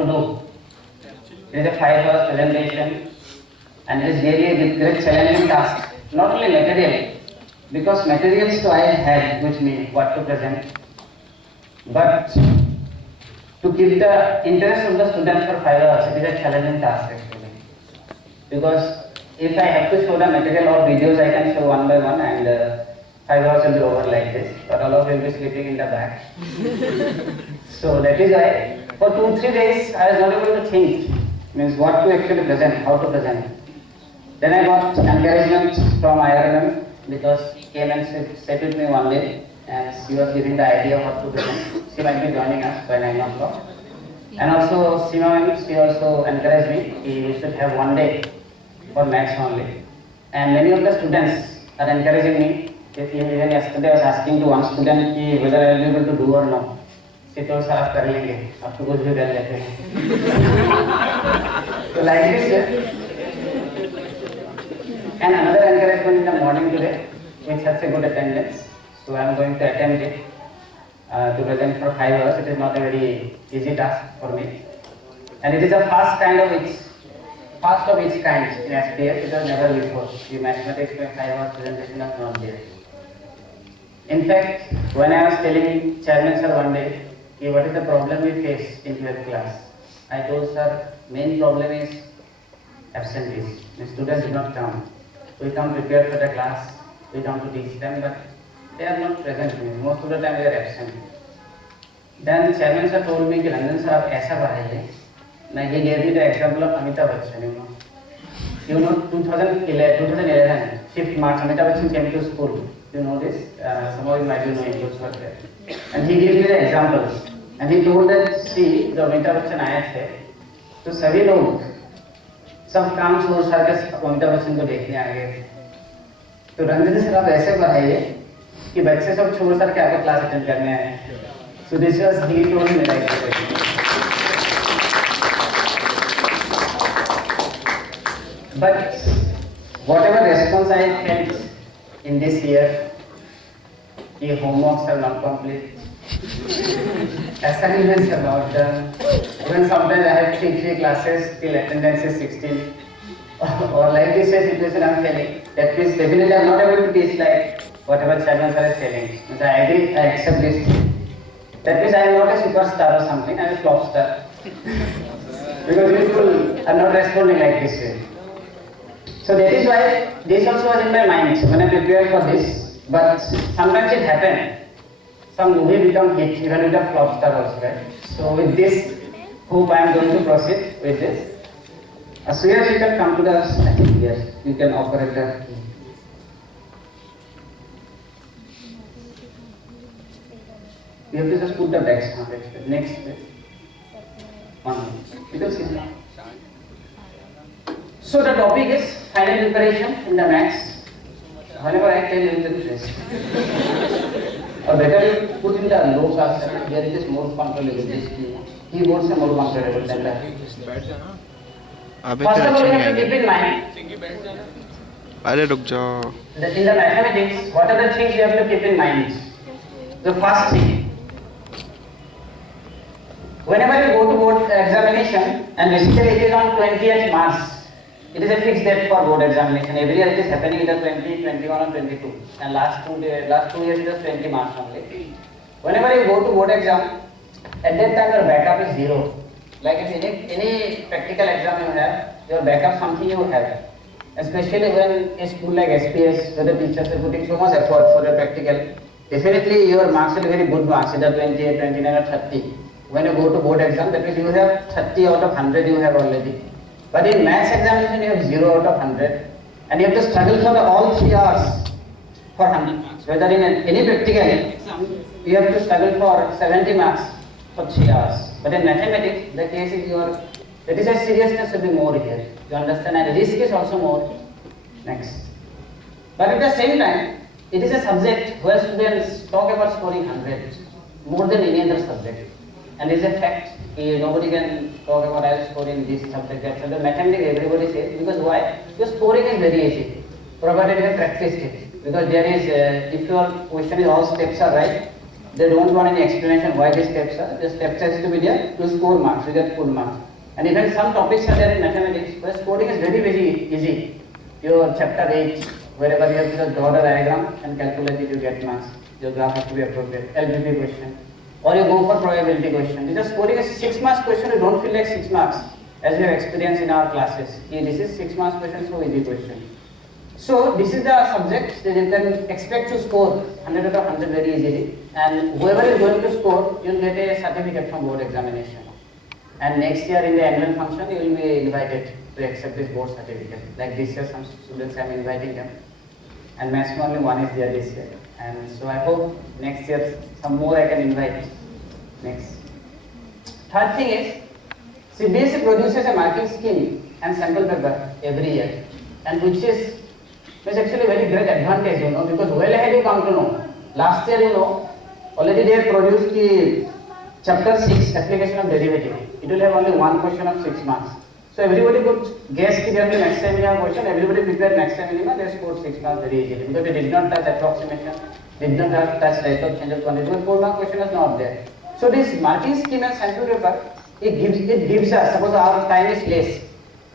to do. It is a 5 hours presentation and it is really a great challenging task. Not only material, because materials I had with me what to present, but to keep the interest of the students for 5 hours, it is a challenging task actually. Because if I have to show the material or videos, I can show one by one and 5 hours will be over like this, but all of you will be sleeping in the back. So that is why for 2-3 days I was not able to think, means what to actually present, how to present. Then I got encouragement from IRM because she came and sat with me one day and she was giving the idea of what to present. She might be joining us by 9 o'clock. And also Seema, she also encouraged me, we should have one day for maths only. And many of the students are encouraging me. Even yesterday I was asking to one student whether I will be able to do or no. She told sir आप कर लेंगे, अब तो कुछ भी कर लेते हैं. So like this. And another encouragement in the morning today, which has a good attendance. So I am going to attempt it to present for 5 hours. It is not a very easy task for me. And it is a first of its kind in SPS. It was never before. The mathematics 5 hours presentation was not there. In fact, when I was telling chairman sir one day, what is the problem we face in 12th class? I told sir, main problem is absentees. The students do not come. We come prepared for the class, we come to teach them, but they are not present. Most of the time they are absent. Then chairman sir told me, Ranjan sir, आप ऐसा पढ़ाइए. Now he gave me the example of Amitabh Bachchan. You know, 2011, 5th March, Amitabh Bachchan came to school. You know this? Some of you might be knowing those were there. And he gave me the example. And he told that, see, जब अमिताभ बच्चन आए थे, तो सभी लोग सब काम छोड़ छाड़ के अमिताभ बच्चन को देखने आ गए थे. तो रंजन सर आप ऐसे पढ़ाइए कि बच्चे सब छोड़ छाड़ के आपका क्लास अटेंड करने आए. So this was he told me like that. But whatever response I felt in this year, the homeworks are not complete, assignments are not done. Even sometimes I have 3 classes till attendance is 16. Or like this situation I am telling, that means definitely I am not able to teach like whatever chairman sir is telling. So I agree, I accept this. That means I am not a superstar or something, I am a flop star. Because people are not responding like this way. So that is why this also was in my mind when I prepared for this. But sometimes it happens. Some movie become hit even with a flop star also, right? So with this hope I am going to proceed with this. So here you can come to the second here. You can operate the key. You have to just put the next page. One. You can see now. So the topic is final preparation in the maths. Whenever I tell you in the rest. Or better you put in the low class, here it is more comfortable with this key. Keyboards are more comfortable than that. First of all, you have to keep in mind. अरे रुक जाओ. In the mathematics, what are the things you have to keep in mind? The first thing. Whenever you go to board examination, and basically it is on 20th March. It is a fixed date for board examination. Every year it is happening either 20, 21 or 22. And last two years it was 20 March only. Whenever you go to board exam, at that time your backup is 0. Like if any practical exam you have, your backup something you have. Especially when a school like SPS, where the teachers are putting so much effort for the practical, definitely your marks will be very good marks, either 28, 29 or 30. When you go to board exam, that means you have 30 out of 100 you have already. But in maths examination, you have 0 out of 100, and you have to struggle for all 3 hours for 100 marks. Whether in any practical exam, you have to struggle for 70 marks for 3 hours. But in mathematics, the case is that is a seriousness will be more here. You understand, and risk is also more. Next. But at the same time, it is a subject where students talk about scoring 100 more than any other subject. And it is a fact. Nobody can talk about I will score in this subject, that subject. Mathematics everybody says, because why? Because scoring is very easy, provided you have practiced it. Because there is, if your question is all steps are right, They don't want any explanation why these steps are. The steps has to be there to score marks, to get full marks. And even some topics are there in mathematics where scoring is very, very easy. Your chapter 8, wherever you have to just draw the diagram and calculate it, you get marks. Your graph has to be appropriate. LBP question. Or you go for probability question. This is scoring is 6 marks question, you don't feel like 6 marks. As we have experienced in our classes. This is 6 marks question, so easy question. So this is the subject that you can expect to score 100 out of 100 very easily, and whoever is going to score, you will get a certificate from board examination. And next year in the annual function, you will be invited to accept this board certificate. Like this year, some students I am inviting them, and maximum only one is there this year. And so I hope next year some more I can invite. Next. Third thing is, CBSE produces a marking scheme and sample paper every year, and which is actually very great advantage, because well ahead you come to know. Last year, already they have produced the chapter 6 application of derivative. It will have only one question of 6 marks. So everybody could guess that there will be max minimum question. Everybody prepared max minimum. They scored 6 marks very easily because they did not touch approximation, did not touch type of change of quantity. But 4 mark question is not there. So this marking scheme and sample paper, it gives us. Suppose our time is less.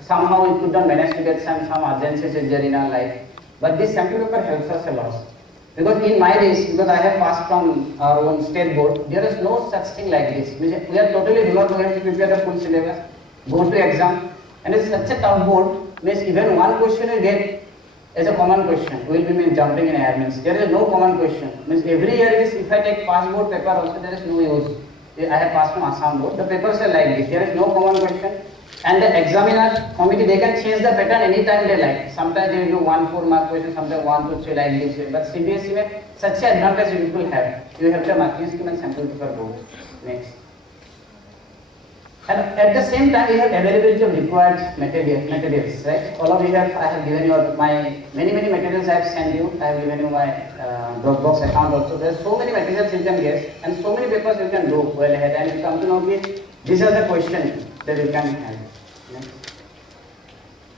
Somehow we could not manage to get some urgencies is there in our life. But this sample paper helps us a lot. Because in my days, because I have passed from our own state board, there is no such thing like this. We are totally do not have to prepare the full syllabus, go to exam, and it's such a tough board, means even one question you get as a common question, we will be jumping in air, means there is no common question. Means every year it is, if I take pass board paper also, there is no use. I have passed from Assam board, the papers are like this, there is no common question. And the examiner committee, they can change the pattern anytime they like. Sometimes they will do 1 4 mark question, sometimes 1 2 3 like this way. But CBSE में such an advantage you will have. You have the marking scheme and sample paper board. Next. And at the same time, we have availability of required materials, right? All of you have, I have given you my many materials I have sent you. I have given you my Dropbox account also. There are so many materials you can get, and so many papers you can do well ahead. And you come to know that these are the questions that you can have.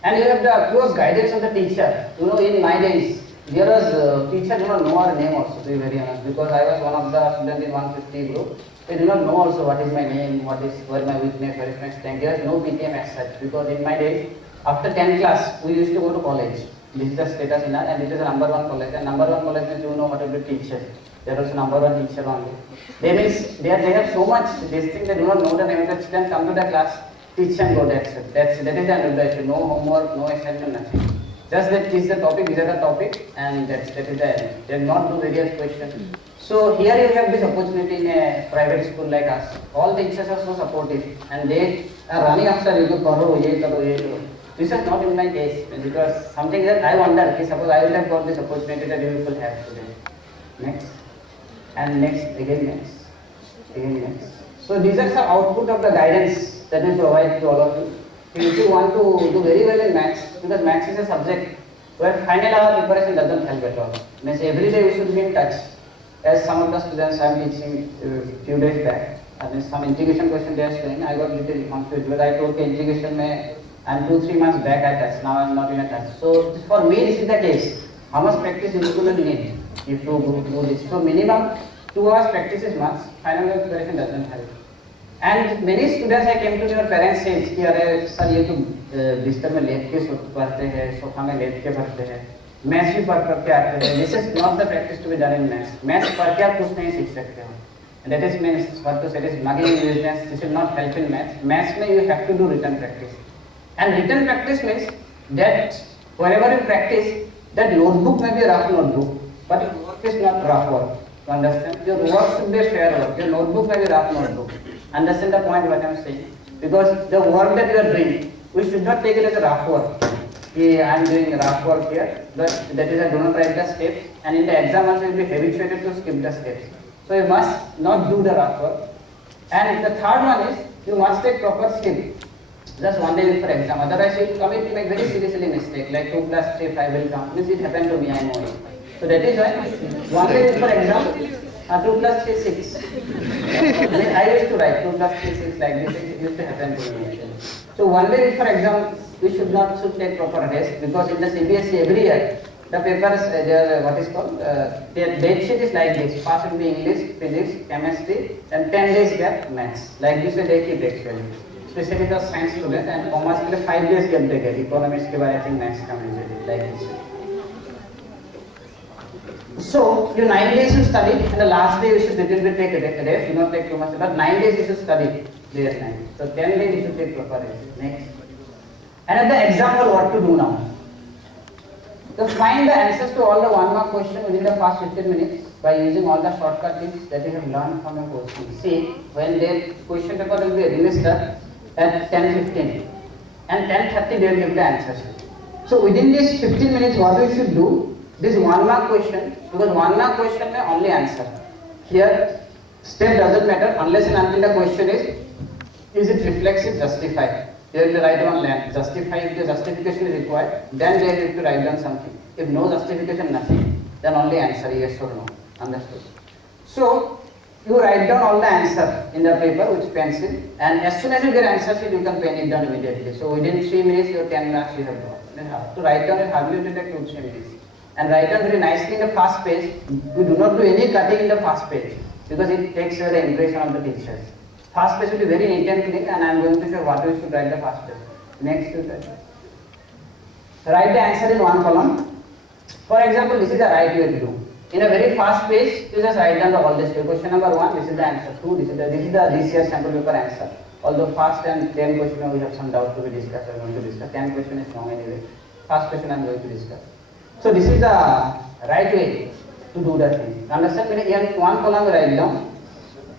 And you have the close guidance of the teacher. In my days, there was teacher do not know our name also, to be very honest, because I was one of the students in 150 group. They do not know also what is my name, where my weakness, where is my strength. There is no PTM as such, because in my days, after 10th class, we used to go to college. This is the status in our, and it is a number 1 college. And number 1 college means you know what will be teacher. There is a number 1 teacher only. They means they have so much this thing, they do not know the name of the children, come to the class, teach and go, that's it. That is the undergraduate. No homework, no assignment, nothing. Just that teach the topic, these are the topic, and that is the end. They not do various questions. So here you have this opportunity in a private school like us. All the teachers are so supportive, and they are running after you to karo, ye karo, ye karo. This is not in my case, because something that I wonder, suppose I would have got this opportunity that you people have today. Next. And next, again next. So these are some output of the guidance that we provide to all of you. If you want to do very well in maths, because maths is a subject where final hour preparation doesn't help at all. Means every day we should be in touch. As some of the students I am teaching few days back, and some integration question they are showing, I got little confused, but I told the integration and 2-3 months back I touched, now I am not in a touch. So for me this is the case. How much practice you will need if you do this? So minimum 2 hours practice is must, final year preparation doesn't help. And many students I came to your parents says कि अरे sir ये तो बिस्तर में late के पढ़ते हैं, sofa में लेट के पढ़ते हैं, मैथ्स भी पढ़ के आते हैं. This is not the practice to be done in maths. Maths पढ़ के आप कुछ नहीं सीख सकते हो. And that is means what to say is mugging in business. This will not help in maths. Maths में you have to do written practice. And written practice means that whenever you practice, that notebook may be a rough notebook, but your work is not rough work. You understand? Your work should be a fair work. Your notebook may be rough notebook. Understand the point what I am saying? Because the work that you are doing, we should not take it as a rough work. I am doing rough work here, but that is I do not write the steps, and in the exam also you will be habituated to skip the steps. So you must not do the rough work. And the third one is, you must take proper skill. Just one day before exam, otherwise you will commit like very silly mistake, like 2 + 3 5 will come. This it happened to me, I know it. So that is why one day before exam, 2 + 3 6. I used to write 2 + 3 6 like this. It used to happen to me. So one day before exam, we should take proper rest, because in the CBSE every year The papers, what is called, their date sheet is like this. First will be English, physics, chemistry, and 10 days gap maths. Like this way they keep actually. Especially the science students, and commerce के लिए 5 days gap they get. Economics के बाद I think maths come usually like this. So you 9 days you study, and the last day you should little bit take a rest. Do not take too much, but 9 days you should study their time. So 10 days you should take proper rest. Next. And at the example, what to do now? To find the answers to all the 1 mark question within the first 15 minutes by using all the shortcut tips that you have learned from your coaching. See, when the question paper will be released at 10:15 and 10:30 they will give the answers. So within these 15 minutes, what we should do? This 1 mark question, because 1 mark question may only answer. Here, step doesn't matter unless and until the question is it reflexive, justified. They will write down land, justify. If the justification is required, then they have to write down something. If no justification, nothing, then only answer yes or no. Understood? So, you write down all the answer in the paper with pencil, and as soon as you get answer sheet, you can pen it down immediately. So, within 3 minutes, your 10 marks you have got. Then how to write down it hardly will take 2-3 minutes. And write down very nicely in the first page. You do not do any cutting in the first page because it takes away the impression of the teachers. First page will be very neat and clean, and I am going to show what we should write the first page. Next, write the answer in 1 column. For example, this is the right way to do. In a very fast page, you just write down all this. Question number 1, this is the answer. 2, this is the this year's sample paper answer. Although first and 10 question we have some doubt to be discussed. We are going to discuss. 10 question is long anyway. First question I am going to discuss. So this is the right way to do the thing. Understand? Here in 1 column write down,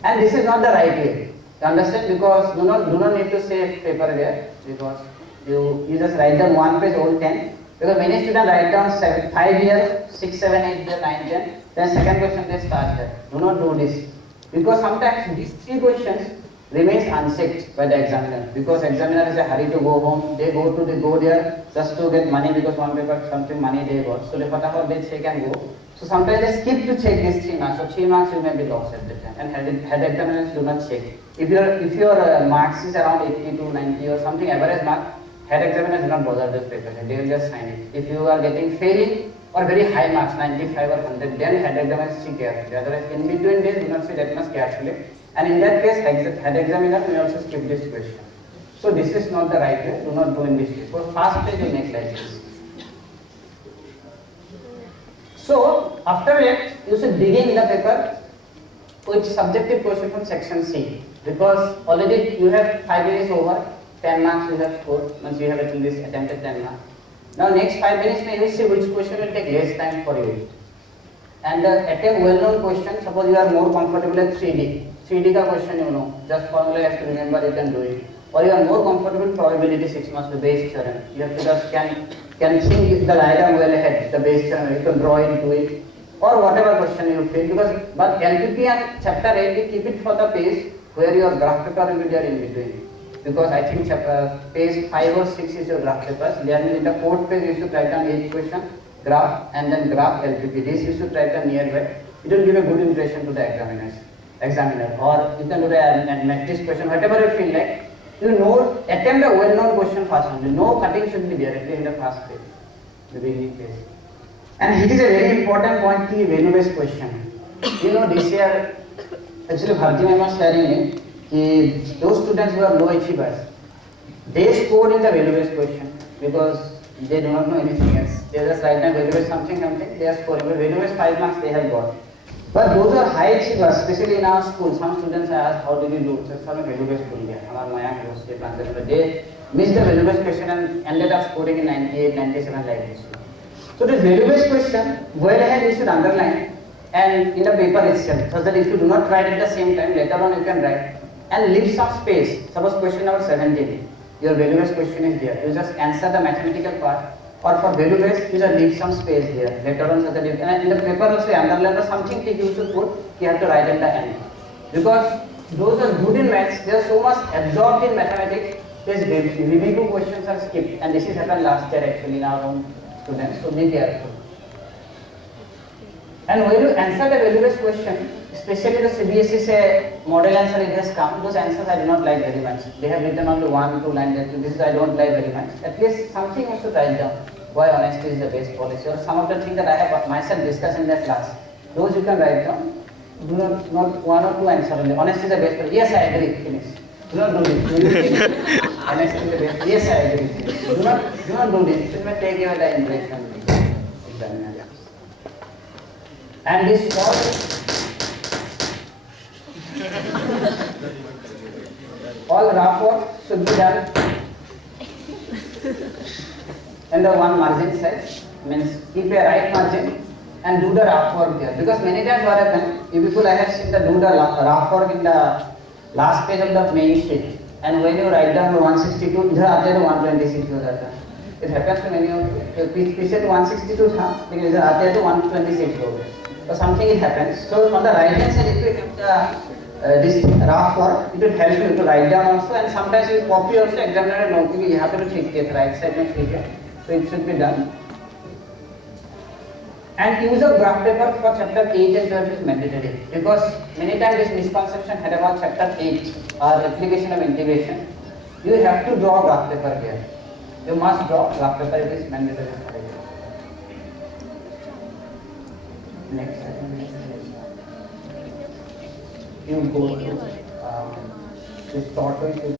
and this is not the right way. Understand? Because do not need to say paper there, because you just write down 1 page all 10. Because many students write down 5 year, 6, 7, 8 year, 9, 10. Then second question they start there. Do not do this, because sometimes these 3 questions remains unchecked by the examiner, because examiner is a hurry to go home. They go there just to get money, because 1 paper something money they got. So they they check and go. So sometimes they skip to check these 3 marks. So 3 marks you may be lost at the time, and head examiners do not check. If your marks is around 80 to 90 or something average mark, head examiners do not bother this paper. They will just sign it. If you are getting failing or very high marks, 95 or 100, then head examiners see carefully. Otherwise, in between days, do not see that much carefully. And in that case, head examiner may also skip this question. So this is not the right way. Do not do in this way. For first page, you make like this. So after that, you should begin the paper with subjective question from section C, because already you have 5 minutes over, 10 marks you have scored once you have at least attempted 10 marks. Now next 5 minutes may you see which question will take less time for you. And attempt well-known question. Suppose you are more comfortable with 3D. 3D ka question you know, just formula you have to remember, you can do it. Or you are more comfortable with probability 6 marks, the Bayes theorem. You have to just can think the diagram well ahead, the Bayes theorem, you can draw it, do it. Or whatever question you feel, but LPP and chapter 8, we keep it for the page where your graph paper will be there in between. Because I think page 5 or 6 is your graph papers. There in the 4th page you should write down each question, graph, and then graph LPP. This you should write down nearby. It will give a good impression to the examiner. Or you can do the matrix question, whatever you feel like. You know, attempt a well-known question first only. No cutting should be there, at least in the first page, the beginning page. And it is a very important point, the value-based question. You know, this year, actually Bharti ma'am was sharing it, those students who are low achievers, they scored in the value-based question because they do not know anything else. They just write down value-based something, they are scoring. But value-based 5 marks they have got. But those are high achievers, especially in our school. Some students ask, how did you do? So, value-based school, they missed the value-based question and ended up scoring in 98, 97 like this. So this value-based question, go ahead you should underline and in the paper itself, so that if you do not write at the same time, later on you can write and leave some space. Suppose question number 17, your value-based question is there. You just answer the mathematical part, or for value-based, you just leave some space there. Later on, so that you can, and in the paper also underline or something you should put, you have to write at the end. Because those are good in maths, they are so much absorbed in mathematics, these review questions are skipped, and this has happened last year actually in our own students, so be careful. And when you answer the value-based question, especially the CBSE say model answer it has come, those answers I do not like very much. They have written only 1-2 lines, this I don't like very much. At least something you should write down. why honesty is the best policy, or some of the things that I have myself discussed in that class. Those you can write down. Do not one or two answer only. Honesty is the best policy. Yes, I agree. Finish. Do not do this. Honesty is the best. Yes, I agree. Finish. Do not do this. It may take away the impression. And this all rough work should be done in the one margin size, means keep a right margin and do the rough work there. Because many times what happens, you people I have seen do the rough work in the last page of the main sheet, and when you write down 162, the other 126 हो जाता है. It happens to many of you. पीछे तो 162 था, लेकिन इधर आते हैं तो 126 हो गए. So something it happens. So on the right hand side, if you have the this rough work, it will help you to write down also, and sometimes you copy also. Examiner know कि यहाँ पे तो ठीक है, right side में ठीक है, so it should be done. And use of graph paper for chapter 8 and 12 is mandatory, because many times this misconception had about chapter 8 or application of integration. You have to draw graph paper here. You must draw graph paper. It is mandatory. Next. You go to this short way.